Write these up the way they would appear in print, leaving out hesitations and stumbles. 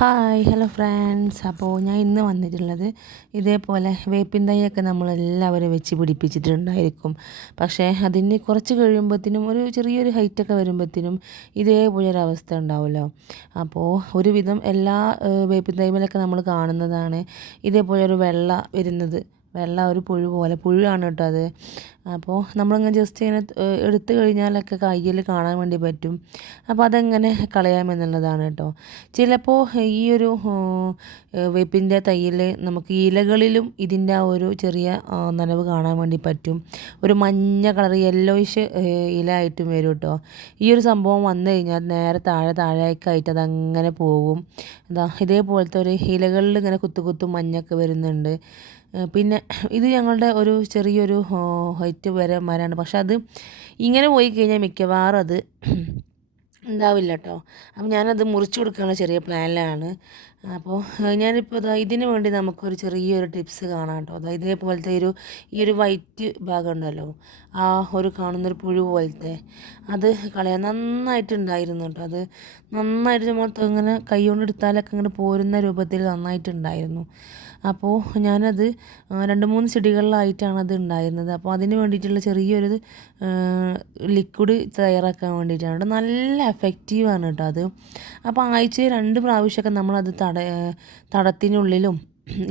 Hi hello friends. അപ്പോൾ ഞാൻ ഇന്ന് വന്നിട്ടുള്ളത് ഇതേപോലെ വേപ്പിൻ തൈയൊക്കെ നമ്മളെല്ലാവരും വെച്ച് പിടിപ്പിച്ചിട്ടുണ്ടായിരിക്കും. പക്ഷേ അതിന് കുറച്ച് കഴിയുമ്പോഴത്തേനും ഒരു ചെറിയൊരു ഹൈറ്റൊക്കെ വരുമ്പോഴത്തേനും ഇതേപോലെ ഒരു അവസ്ഥ ഉണ്ടാവുമല്ലോ. അപ്പോൾ ഒരുവിധം എല്ലാ വേപ്പിൻ തൈമേലൊക്കെ നമ്മൾ കാണുന്നതാണ് ഇതേപോലെ ഒരു വെള്ള വരുന്നത്. വെള്ള ഒരു പുഴു പോലെ പുഴുവാണ് കേട്ടോ അത്. അപ്പോൾ നമ്മളിങ്ങനെ ജസ്റ്റ് ഇങ്ങനെ എടുത്തു കഴിഞ്ഞാലൊക്കെ കയ്യിൽ കാണാൻ വേണ്ടി പറ്റും. അപ്പോൾ അതെങ്ങനെ കളയാമെന്നുള്ളതാണ് കേട്ടോ. ചിലപ്പോൾ ഈ ഒരു വേപ്പിൻ്റെ തൈയിൽ നമുക്ക് ഇലകളിലും ഇതിൻ്റെ ആ ഒരു ചെറിയ നനവ് കാണാൻ വേണ്ടി പറ്റും. ഒരു മഞ്ഞ കളർ യെല്ലോയിഷ് ഇല ആയിട്ടും വരും കേട്ടോ. ഈ ഒരു സംഭവം വന്നു കഴിഞ്ഞാൽ നേരെ താഴേക്കായിട്ട് അതങ്ങനെ പോകും. ഇതേപോലത്തെ ഒരു ഇലകളിൽ ഇങ്ങനെ കുത്തും മഞ്ഞൊക്കെ വരുന്നുണ്ട്. പിന്നെ ഇത് ഞങ്ങളുടെ ഒരു ചെറിയൊരു ഹൈറ്റ് വരെ മരമാണ്. പക്ഷെ അത് ഇങ്ങനെ പോയി കഴിഞ്ഞാൽ മിക്കവാറും അത് ഉണ്ടാവില്ല കേട്ടോ. അപ്പം ഞാനത് മുറിച്ച് കൊടുക്കാനുള്ള ചെറിയ പ്ലാനിലാണ്. അപ്പോൾ ഞാനിപ്പോൾ ഇതിന് വേണ്ടി നമുക്കൊരു ചെറിയൊരു ടിപ്സ് കാണാം കേട്ടോ. ഇതേപോലത്തെ ഈ ഒരു വൈറ്റ് ഭാഗം ഉണ്ടല്ലോ, ആ ഒരു കാണുന്നൊരു പുഴു പോലത്തെ അത് കളയാൻ നന്നായിട്ടുണ്ടായിരുന്നു കേട്ടോ. അത് നന്നായിട്ട് മൊത്തം ഇങ്ങനെ കൈ കൊണ്ട് എടുത്താലൊക്കെ ഇങ്ങനെ പോരുന്ന രൂപത്തിൽ നന്നായിട്ടുണ്ടായിരുന്നു. അപ്പോൾ ഞാനത് 2-3 ചെടികളിലായിട്ടാണ് അത് ഉണ്ടായിരുന്നത്. അപ്പോൾ അതിന് വേണ്ടിയിട്ടുള്ള ചെറിയൊരു ലിക്വിഡ് തയ്യാറാക്കാൻ വേണ്ടിയിട്ടാണ്. നല്ല എഫക്റ്റീവാണ് കേട്ടോ അത്. അപ്പോൾ ആഴ്ചയിൽ 2 പ്രാവശ്യമൊക്കെ നമ്മളത് തടത്തിനുള്ളിലും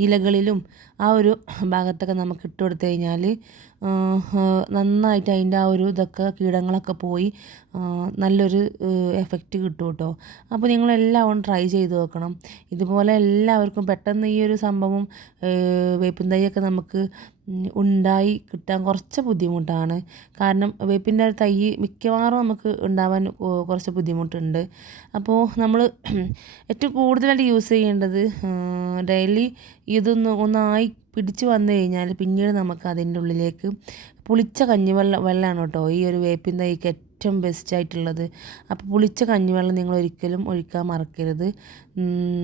ഇലകളിലും ആ ഒരു ഭാഗത്തൊക്കെ നമുക്ക് ഇട്ട് കൊടുത്തു കഴിഞ്ഞാൽ നന്നായിട്ട് അതിൻ്റെ ആ ഒരു കീടങ്ങളൊക്കെ പോയി നല്ലൊരു എഫക്റ്റ് കിട്ടും കേട്ടോ. അപ്പോൾ നിങ്ങളെല്ലാവരും ട്രൈ ചെയ്ത് നോക്കണം. ഇതുപോലെ എല്ലാവർക്കും പെട്ടെന്ന് ഈ ഒരു സംഭവം വേപ്പിൻ തൈയൊക്കെ നമുക്ക് ഉണ്ടായി കിട്ടാൻ കുറച്ച് ബുദ്ധിമുട്ടാണ്. കാരണം വേപ്പിൻ്റെ തൈ മിക്കവാറും നമുക്ക് ഉണ്ടാവാൻ കുറച്ച് ബുദ്ധിമുട്ടുണ്ട്. അപ്പോൾ നമ്മൾ ഏറ്റവും കൂടുതലായിട്ട് യൂസ് ചെയ്യേണ്ടത് ഡെയിലി ഒന്നായി പിടിച്ച് വന്നു കഴിഞ്ഞാൽ പിന്നീട് നമുക്ക് അതിൻ്റെ ഉള്ളിലേക്ക് പുളിച്ച വെള്ളമാണ് കേട്ടോ ഈ ഒരു വേപ്പിൻ തൈക്ക് ഏറ്റവും ബെസ്റ്റ് ആയിട്ടുള്ളത്. അപ്പോൾ പുളിച്ച കഞ്ഞിവെള്ളം നിങ്ങൾ ഒരിക്കലും ഒഴിക്കാൻ മറക്കരുത്.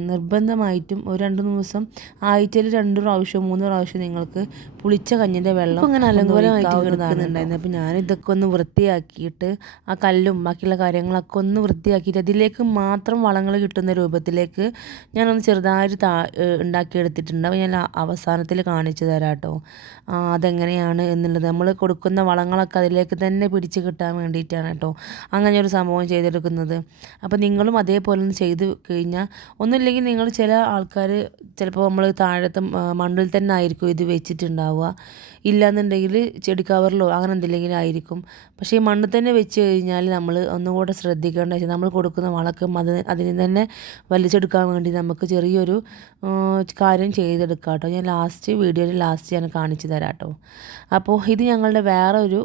നിർബന്ധമായിട്ടും ഒരു 2 ദിവസം ആഴ്ചയിൽ 2 പ്രാവശ്യം 3 പ്രാവശ്യം നിങ്ങൾക്ക് പുളിച്ച കഞ്ഞിൻ്റെ വെള്ളം ഇങ്ങനെ അലങ്കോലമായിട്ട് കിടക്കുന്നുണ്ടായിരുന്നു. അപ്പോൾ ഞാനിതൊക്കെ ഒന്ന് വൃത്തിയാക്കിയിട്ട് ആ കല്ലും ബാക്കിയുള്ള കാര്യങ്ങളൊക്കെ ഒന്ന് വൃത്തിയാക്കിയിട്ട് അതിലേക്ക് മാത്രം വളങ്ങൾ കിട്ടുന്ന രൂപത്തിലേക്ക് ഞാനൊന്ന് ചെറുതായിട്ട് ഉണ്ടാക്കിയെടുത്തിട്ടുണ്ട്. അപ്പോൾ ഞാൻ അവസാനത്തിൽ കാണിച്ചു തരാം കേട്ടോ അതെങ്ങനെയാണ് എന്നുള്ളത്. നമ്മൾ കൊടുക്കുന്ന വളങ്ങളൊക്കെ അതിലേക്ക് തന്നെ പിടിച്ച് കിട്ടാൻ വേണ്ടിയിട്ടാണ് കേട്ടോ അങ്ങനെ ഒരു സംഭവം ചെയ്തെടുക്കുന്നത്. അപ്പോൾ നിങ്ങളും അതേപോലെ ഒന്ന് ചെയ്ത് കഴിഞ്ഞാൽ ഒന്നുമില്ലെങ്കിൽ നിങ്ങൾ ചില ആൾക്കാർ ചിലപ്പോൾ നമ്മൾ താഴത്തെ മണ്ണിൽ തന്നെ ആയിരിക്കും ഇത് വെച്ചിട്ടുണ്ടാവുക. ഇല്ലയെന്നുണ്ടെങ്കിൽ ചെടി കവറിലോ അങ്ങനെ എന്തെങ്കിലും ആയിരിക്കും. പക്ഷേ ഈ മണ്ണിൽ തന്നെ വെച്ച് കഴിഞ്ഞാൽ നമ്മൾ ഒന്നുകൂടെ ശ്രദ്ധിക്കേണ്ട വെച്ചാൽ നമ്മൾ കൊടുക്കുന്ന വളക്കും അതിന് തന്നെ വലിച്ചെടുക്കാൻ വേണ്ടി നമുക്ക് ചെറിയൊരു കാര്യം ചെയ്തെടുക്കാം കേട്ടോ. ഞാൻ വീഡിയോയിൽ ലാസ്റ്റ് ഞാൻ കാണിച്ചു തരാം കേട്ടോ. അപ്പോൾ ഇത് ഞങ്ങളുടെ വേറെ ഒരു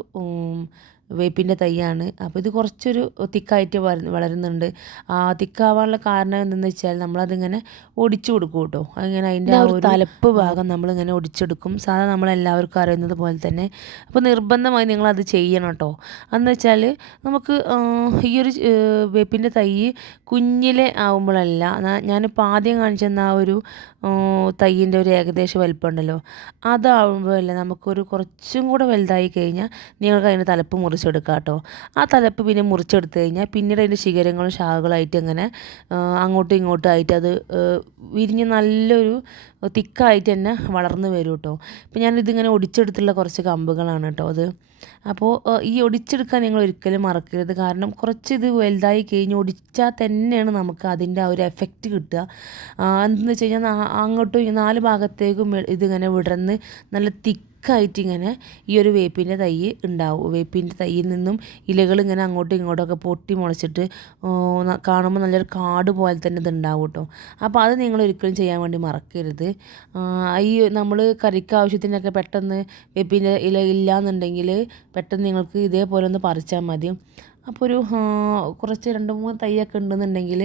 വേപ്പിൻ്റെ തൈയാണ്. അപ്പോൾ ഇത് കുറച്ചൊരു തിക്കായിട്ട് വളരുന്നുണ്ട്. തിക്കാവാനുള്ള കാരണം എന്തെന്ന് വെച്ചാൽ നമ്മളതിങ്ങനെ ഒടിച്ചു കൊടുക്കും കേട്ടോ. അങ്ങനെ അതിൻ്റെ ആ ഒരു തലപ്പ് ഭാഗം നമ്മളിങ്ങനെ ഒടിച്ചെടുക്കും, സാധാരണ നമ്മളെല്ലാവർക്കും അറിയുന്നത് പോലെ തന്നെ. അപ്പോൾ നിർബന്ധമായി നിങ്ങളത് ചെയ്യണം കേട്ടോ. എന്ന് വെച്ചാൽ നമുക്ക് ഈ ഒരു വേപ്പിൻ്റെ തൈ കുഞ്ഞിലെ ആവുമ്പോഴല്ല, ഞാനിപ്പോൾ ആദ്യം കാണിച്ചെന്ന ആ ഒരു തൈയിൻ്റെ ഒരു ഏകദേശ വലിപ്പമുണ്ടല്ലോ, അതാവുമ്പോഴല്ല നമുക്കൊരു കുറച്ചും കൂടെ വലുതായി കഴിഞ്ഞാൽ നിങ്ങൾക്ക് അതിൻ്റെ തലപ്പ് മുറിച്ചെടുക്കാം കേട്ടോ. ആ തലപ്പ് പിന്നെ മുറിച്ചെടുത്ത് കഴിഞ്ഞാൽ പിന്നീട് അതിൻ്റെ ശിഖരങ്ങളും ശാഖകളായിട്ട് അങ്ങനെ അങ്ങോട്ടും ഇങ്ങോട്ടും ആയിട്ട് അത് വിരിഞ്ഞ് നല്ലൊരു തിക്കായിട്ട് തന്നെ വളർന്നു വരും കേട്ടോ. ഇപ്പം ഞാനിതിങ്ങനെ ഒടിച്ചെടുത്തുള്ള കുറച്ച് കമ്പുകളാണ് കേട്ടോ അത്. അപ്പോൾ ഈ ഒടിച്ചെടുക്കാൻ നിങ്ങൾ ഒരിക്കലും മറക്കരുത്. കാരണം കുറച്ച് ഇത് വലുതായി കഴിഞ്ഞ് ഒടിച്ചാൽ തന്നെയാണ് നമുക്ക് അതിൻ്റെ ആ ഒരു എഫക്റ്റ് കിട്ടുക. എന്തെന്ന് വെച്ച് കഴിഞ്ഞാൽ അങ്ങോട്ടും 4 ഭാഗത്തേക്കും ഇതിങ്ങനെ വിടർന്ന് നല്ല തിക്കായിട്ട് ഇങ്ങനെ ഈ ഒരു വേപ്പിൻ്റെ തൈ ഉണ്ടാവും. വേപ്പിൻ്റെ തൈയിൽ നിന്നും ഇലകൾ ഇങ്ങനെ അങ്ങോട്ടും ഇങ്ങോട്ടൊക്കെ പൊട്ടി മുളച്ചിട്ട് കാണുമ്പോൾ നല്ലൊരു കാട് പോലെ തന്നെ ഇത് ഉണ്ടാവും കേട്ടോ. അപ്പോൾ അത് നിങ്ങൾ ഒരിക്കലും ചെയ്യാൻ വേണ്ടി മറക്കരുത്. ഈ നമ്മൾ കറിക്ക് ആവശ്യത്തിനൊക്കെ പെട്ടെന്ന് വേപ്പിൻ്റെ ഇല ഇല്ലയെന്നുണ്ടെങ്കിൽ പെട്ടെന്ന് നിങ്ങൾക്ക് ഇതേപോലെ ഒന്ന് പറിച്ചാൽ മതി. അപ്പോൾ ഒരു കുറച്ച് 2-3 തൈയൊക്കെ ഉണ്ടെന്നുണ്ടെങ്കിൽ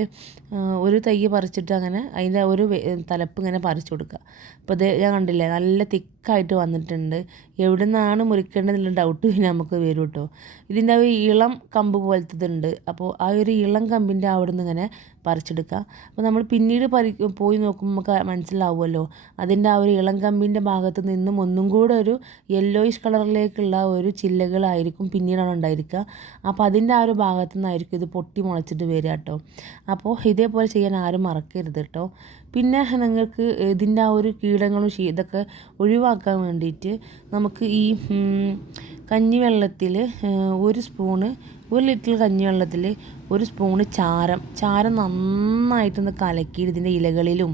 ഒരു തൈ പറിച്ചിട്ട് അങ്ങനെ അതിൻ്റെ ഒരു തലപ്പ് ഇങ്ങനെ പറിച്ചു കൊടുക്കുക. അപ്പോൾ ഇത് ഞാൻ കണ്ടില്ലേ നല്ല തിക്കായിട്ട് വന്നിട്ടുണ്ട്. എവിടെ നിന്നാണ് മുറിക്കേണ്ടതെന്നുള്ള ഡൗട്ട് പിന്നെ നമുക്ക് വരും കേട്ടോ. ഇതിൻ്റെ ഒരു ഇളം കമ്പ് പോലത്തതുണ്ട്. അപ്പോൾ ആ ഒരു ഇളം കമ്പിൻ്റെ അവിടെ നിന്ന് ഇങ്ങനെ പറിച്ചെടുക്കുക. അപ്പോൾ നമ്മൾ പിന്നീട് പോയി നോക്കുമ്പോൾ നമുക്ക് മനസ്സിലാവുമല്ലോ അതിൻ്റെ ആ ഒരു ഇളം കമ്പിൻ്റെ ഭാഗത്ത് നിന്നും ഒന്നും കൂടെ ഒരു യെല്ലോയിഷ് കളറിലേക്കുള്ള ഒരു ചില്ലകളായിരിക്കും പിന്നീടാണ് ഉണ്ടായിരിക്കുക. അപ്പോൾ അതിൻ്റെ ആ ഒരു ഭാഗത്തു നിന്നായിരിക്കും ഇത് പൊട്ടി മുളച്ചിട്ട് വരിക കേട്ടോ. അപ്പോൾ ഇതേപോലെ ചെയ്യാൻ ആരും മറക്കരുത് കേട്ടോ. പിന്നെ നിങ്ങൾക്ക് ഇതിൻ്റെ ആ ഒരു കീടങ്ങളും ഇതൊക്കെ ഒഴിവാക്കാൻ വേണ്ടിയിട്ട് നമുക്ക് ഈ കഞ്ഞിവെള്ളത്തിൽ 1 ലിറ്റർ കഞ്ഞിവെള്ളത്തിൽ 1 സ്പൂണ് ചാരം നന്നായിട്ടൊന്ന് കലക്കിയിട്ട് ഇതിൻ്റെ ഇലകളിലും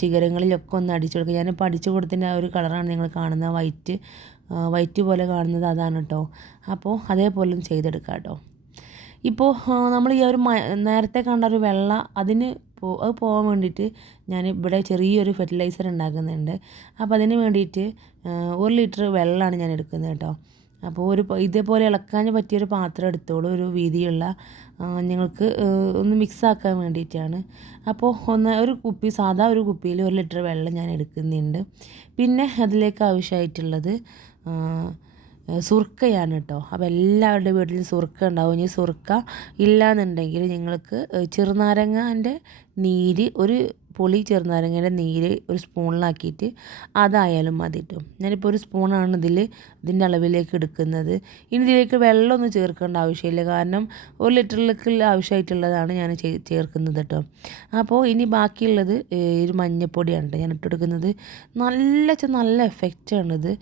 ശിഖരങ്ങളിലൊക്കെ ഒന്ന് അടിച്ചു കൊടുക്കുക. ഞാനിപ്പോൾ അടിച്ചു കൊടുത്തതിൻ്റെ ആ ഒരു കളറാണ് നിങ്ങൾ കാണുന്നത്, വൈറ്റ് പോലെ കാണുന്നത് അതാണ് കേട്ടോ. അപ്പോൾ അതേപോലെ ഒന്ന് ചെയ്തെടുക്കാം കേട്ടോ. ഇപ്പോൾ നമ്മൾ ഈ ഒരു നേരത്തെ കണ്ട ഒരു വെള്ള അത് പോകാൻ വേണ്ടിയിട്ട് ഞാൻ ഇവിടെ ചെറിയൊരു ഫെർട്ടിലൈസർ ഉണ്ടാക്കുന്നുണ്ട്. അപ്പോൾ അതിന് വേണ്ടിയിട്ട് 1 ലിറ്റർ വെള്ളമാണ് ഞാൻ എടുക്കുന്നത് കേട്ടോ. അപ്പോൾ ഇതേപോലെ ഇളക്കാൻ പറ്റിയൊരു പാത്രം എടുത്തോളൂ, ഒരു വീതിയുള്ള, നിങ്ങൾക്ക് ഒന്ന് മിക്സാക്കാൻ വേണ്ടിയിട്ടാണ്. അപ്പോൾ ഒരു കുപ്പിയിൽ 1 ലിറ്റർ വെള്ളം ഞാൻ എടുക്കുന്നുണ്ട്. പിന്നെ അതിലേക്ക് ആവശ്യമായിട്ടുള്ളത് സുർക്കയാണ് കേട്ടോ. അപ്പോൾ എല്ലാവരുടെ വീട്ടിലും സുർക്ക ഉണ്ടാവും. ഇനി സുർക്ക ഇല്ലയെന്നുണ്ടെങ്കിൽ നിങ്ങൾക്ക് ചെറുനാരങ്ങൻ്റെ നീര്, ഒരു പൊളി ചെറുനാരങ്ങയുടെ നീര് 1 സ്പൂണിലാക്കിയിട്ട് അതായാലും മതി കേട്ടോ. ഞാനിപ്പോൾ 1 സ്പൂണാണ് ഇതിൻ്റെ അളവിലേക്ക് എടുക്കുന്നത്. ഇനി ഇതിലേക്ക് വെള്ളമൊന്നും ചേർക്കേണ്ട ആവശ്യമില്ല, കാരണം 1 ലിറ്ററിലേക്കുള്ള ആവശ്യമായിട്ടുള്ളതാണ് ഞാൻ ചേർക്കുന്നത് കേട്ടോ. അപ്പോൾ ഇനി ബാക്കിയുള്ളത് ഒരു മഞ്ഞപ്പൊടിയാണ് കേട്ടോ ഞാൻ ഇട്ടെടുക്കുന്നത്. നല്ല എഫക്റ്റാണിത്.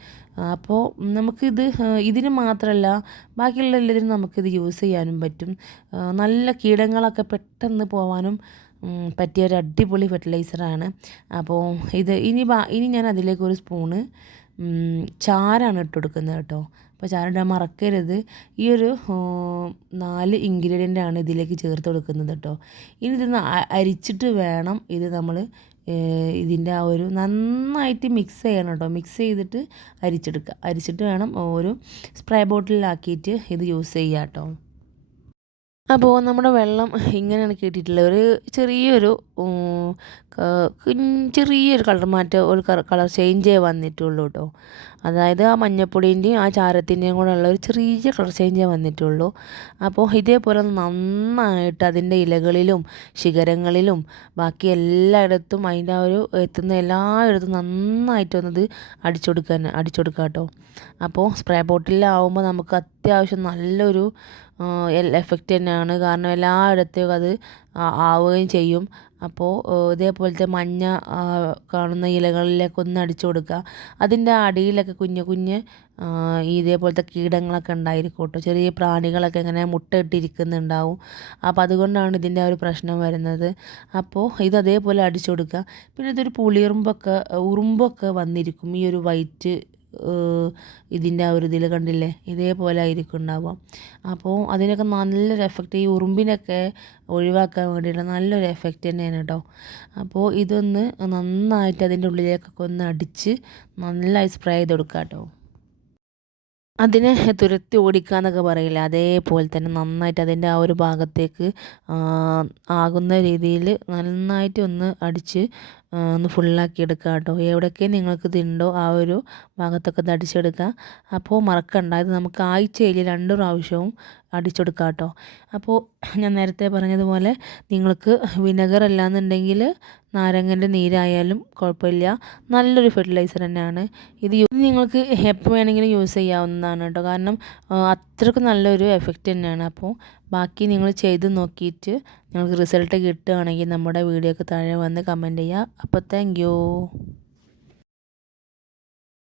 അപ്പോൾ നമുക്കിത് ഇതിന് മാത്രമല്ല ബാക്കിയുള്ള എല്ലാത്തിനും നമുക്കിത് യൂസ് ചെയ്യാനും പറ്റും. നല്ല കീടങ്ങളൊക്കെ പെട്ടെന്ന് പോവാനും പറ്റിയ ഒരു അടിപൊളി ഫെർട്ടിലൈസറാണ്. അപ്പോൾ ഇനി ഞാൻ അതിലേക്ക് 1 സ്പൂണ് ചാരാണ് ഇട്ട് കൊടുക്കുന്നത് കേട്ടോ. അപ്പോൾ ചാരിടാൻ മറക്കരുത്. ഈ ഒരു 4 ഇൻഗ്രീഡിയൻ്റാണ് ഇതിലേക്ക് ചേർത്ത് കൊടുക്കുന്നത് കേട്ടോ. ഇനി ഇത് അരിച്ചിട്ട് വേണം ഇത് നമ്മൾ ഇതിൻ്റെ ആ ഒരു നന്നായിട്ട് മിക്സ് ചെയ്യണം കേട്ടോ. മിക്സ് ചെയ്തിട്ട് അരിച്ചിട്ട് വേണം ഒരു സ്പ്രേ ബോട്ടിലാക്കിയിട്ട് ഇത് യൂസ് ചെയ്യുക കേട്ടോ. അപ്പോൾ നമ്മുടെ വെള്ളം ഇങ്ങനെയാണ് കിട്ടിയിട്ടുള്ളത്. ഒരു ചെറിയൊരു കളർ മാറ്റം, ഒരു കളർ ചേഞ്ചേ വന്നിട്ടുള്ളൂ കേട്ടോ. അതായത് ആ മഞ്ഞപ്പൊടീൻ്റെയും ആ ചാരത്തിൻ്റെയും കൂടെ ഉള്ള ഒരു ചെറിയ കളർ ചേഞ്ചേ വന്നിട്ടുള്ളൂ. അപ്പോൾ ഇതേപോലെ നന്നായിട്ട് അതിൻ്റെ ഇലകളിലും ശിഖരങ്ങളിലും ബാക്കി എല്ലായിടത്തും അതിൻ്റെ ആ ഒരു എത്തുന്ന എല്ലായിടത്തും നന്നായിട്ടൊന്നത് അടിച്ചെടുക്കുക കേട്ടോ. അപ്പോൾ സ്പ്രേ ബോട്ടിലാവുമ്പോൾ നമുക്ക് അത്യാവശ്യം നല്ലൊരു എഫക്റ്റ് തന്നെയാണ്, കാരണം എല്ലായിടത്തേക്കും അത് ആവുകയും ചെയ്യും. അപ്പോൾ ഇതേപോലത്തെ മഞ്ഞ കാണുന്ന ഇലകളിലേക്ക് ഒന്ന് അടിച്ചു കൊടുക്കുക. അതിൻ്റെ അടിയിലൊക്കെ കുഞ്ഞ് ഇതേപോലത്തെ കീടങ്ങളൊക്കെ ഉണ്ടായിരിക്കും കേട്ടോ. ചെറിയ പ്രാണികളൊക്കെ ഇങ്ങനെ മുട്ടയിട്ടിരിക്കുന്നുണ്ടാവും. അപ്പോൾ അതുകൊണ്ടാണ് ഇതിൻ്റെ ആ ഒരു പ്രശ്നം വരുന്നത്. അപ്പോൾ ഇത് അതേപോലെ അടിച്ചു കൊടുക്കുക. പിന്നെ ഇതൊരു ഉറുമ്പൊക്കെ വന്നിരിക്കും ഈ ഒരു വൈറ്റ് ഇതിൻ്റെ ആ ഒരു ഇതിൽ കണ്ടില്ലേ, ഇതേപോലെ ആയിരിക്കും ഉണ്ടാവുക. അപ്പോൾ അതിനൊക്കെ നല്ലൊരു എഫക്റ്റ്, ഈ ഉറുമ്പിനൊക്കെ ഒഴിവാക്കാൻ വേണ്ടിയിട്ടുള്ള നല്ലൊരു എഫക്റ്റ് തന്നെയാണ് കേട്ടോ. അപ്പോൾ ഇതൊന്ന് നന്നായിട്ട് അതിൻ്റെ ഉള്ളിലേക്കൊക്കെ ഒന്ന് അടിച്ച് നന്നായി സ്പ്രേ ചെയ്ത് കൊടുക്കുക കേട്ടോ. അതിനെ തുരത്തി ഓടിക്കുക എന്നൊക്കെ പറയില്ലേ, അതേപോലെ തന്നെ നന്നായിട്ട് അതിൻ്റെ ആ ഒരു ഭാഗത്തേക്ക് ആകുന്ന രീതിയിൽ നന്നായിട്ട് ഒന്ന് അടിച്ച് ഒന്ന് ഫുള്ളാക്കി എടുക്കുക കേട്ടോ. എവിടെയൊക്കെ നിങ്ങൾക്ക് ഇതുണ്ടോ ആ ഒരു ഭാഗത്തൊക്കെ ഇത് അടിച്ചെടുക്കുക. അപ്പോൾ മറക്കണ്ട, ഇത് നമുക്ക് ആഴ്ചയിൽ 2 പ്രാവശ്യവും അടിച്ചെടുക്കുക കേട്ടോ. അപ്പോൾ ഞാൻ നേരത്തെ പറഞ്ഞതുപോലെ നിങ്ങൾക്ക് വിനെഗർ അല്ലാന്നുണ്ടെങ്കിൽ നാരങ്ങൻ്റെ നീരായാലും കുഴപ്പമില്ല, നല്ലൊരു ഫെർട്ടിലൈസർ തന്നെയാണ് ഇത്. നിങ്ങൾക്ക് എപ്പോൾ വേണമെങ്കിലും യൂസ് ചെയ്യാവുന്നതാണ് കേട്ടോ, കാരണം അത്രയ്ക്ക് നല്ലൊരു എഫക്റ്റ് തന്നെയാണ്. അപ്പോൾ ബാക്കി നിങ്ങൾ ചെയ്ത് നോക്കിയിട്ട് നിങ്ങൾക്ക് റിസൾട്ട് കിട്ടുകയാണെങ്കിൽ നമ്മുടെ വീഡിയോക്ക് താഴെ വന്ന് കമൻറ്റ് ചെയ്യുക. അപ്പോൾ താങ്ക് യു.